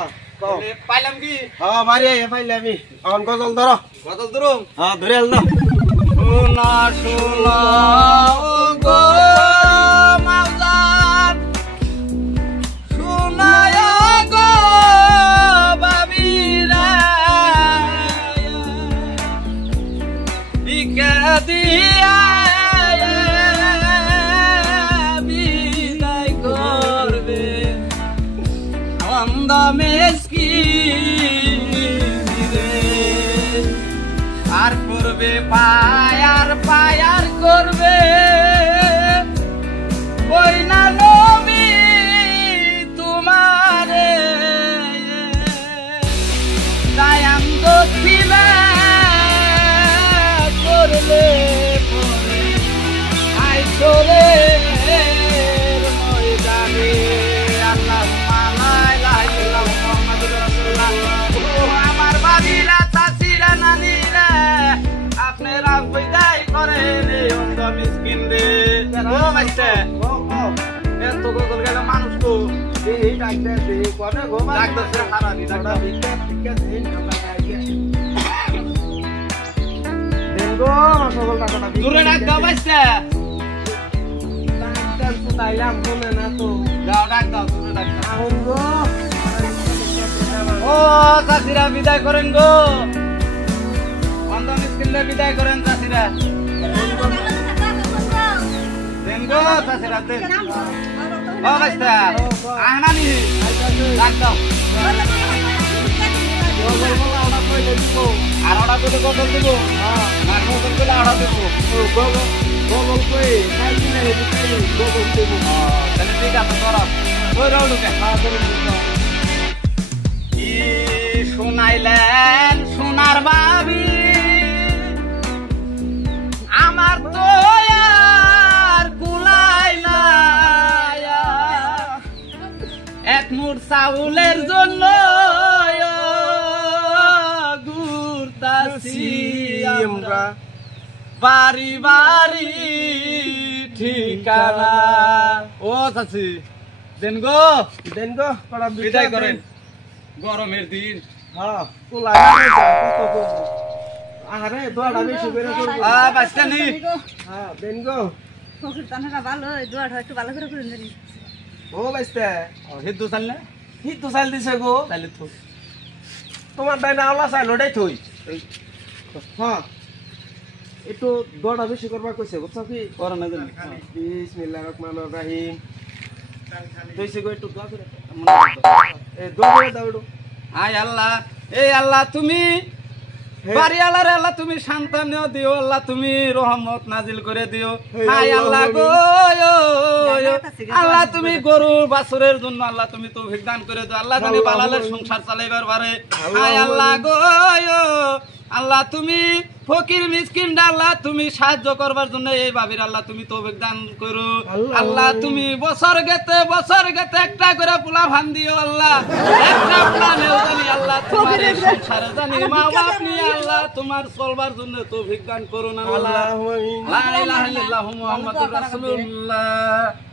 হ্যাঁ কও পাইলাম কি হ্যাঁ মারি পাইলামি অন গজল ধরো গজল ধরুম হ্যাঁ ধরে আল না শোনা শোনা গো মাওজান শোনায় গো বাবিরা বিকা দিয়া বিদায় করবে অন্ধ আর করবে পায়ার করবে ওই না নবী তোমারে দায়াম দক্ষিণা করলে পরে আই চলে ময়দানে আল্লাহুম্মা লা ইলাহা ইল্লাল্লাহ মুহাম্মাদুর রাসূলুল্লাহ আমার বাবিরা চাচিরা নানিরা আপনারা বিদায় করেন এই অন্ধ মিসকিন রে ও বাইতে এত গগল গেল মানুষ তো এই ডাক্তার দে কোনে গোমা ডাক্তার সে হারানি ডাক্তার ঠিক দেন আমরা আইগে দেন গো সকল টাকাটা দূরে ডাক দাও বাইতে ডাক্তার তো তাইলাম শুনে না তো যাও ডাক দাও দূরে ডাক দাও আহুন গো ও চাচিরা বিদায় করেন গো অন্ধ মিসকিনরে বিদায় করেন চাচিরা দেন গো চাচিরা দেন ও বাইতে আহনানি ডাক দাও গজল বলা ওটা কইলে দিব আর ওটা কইলে গজল দিব হ্যাঁ আর গজল কইলে আড়া দিব গজল কই কাই দিলে গজল দেব তাহলে ঠিক আছে করো ওই রৌলুকে হ্যাঁ ধরে কি শুনাইলেন সোনার বাবি আমার তো আর কুলাই না এক মুঠ চাউলের জন্য ঘুরতাছি আমরা বাড়ি বাড়ি ঠিকানা ও চাচি দেন গো দেন গো পড়া বিদায় করেন গরমের দিন হ্যাঁ কোলা আরে দোয়াটা বেশি করে করব বাচ্চা নেই হ্যাঁ দেন গো ফকির তানারা ভালো দোয়াটা একটু ভালো করে করে দেন ও বাইস্তা হিন্দু চাললে কি তো চাল দিছে গো তাহলে তো তোমার ডাইনা আওলা চাই লড়াই থই হ্যাঁ একটু দোয়াটা বেশি করবা কইছে বুঝছো কি করো না জানি বিসমিল্লাহির রহমানির রহিম তুইছে গো একটু দোয়া করে এ দোয়া করে দাও একটু আয় আল্লাহ এই আল্লাহ তুমি বাড়ি আল্লাহ রে আল্লাহ তুমি সন্তান দিও আল্লাহ তুমি রহমত নাজিল করে দিও হায় আল্লাহ গো আল্লাহ তুমি গরু বাছুরের জন্য আল্লাহ তুমি তৌফিক দান করে দিও আল্লাহ তুমি বালালের সংসার চালাইবার পারে হায় আল্লাহ গো আল্লাহ তুমি ফকির মিসকিন আল্লাহ তুমি সাহায্য করবার জন্য এই বাবির আল্লাহ তুমি তৌফিক দান করো আল্লাহ তুমি বছর গেতে একটা করে পোলা ভান দিও আল্লাহ একটা পোলা নেও জানি আল্লাহ তোমার এই সংসারে জানি মা বাপ নিয়ে আল্লাহ তোমার চলবার জন্য তৌফিক দান করুন আল্লাহ লা ইলাহা ইল্লাল্লাহু মুহাম্মাদুর রাসূলুল্লাহ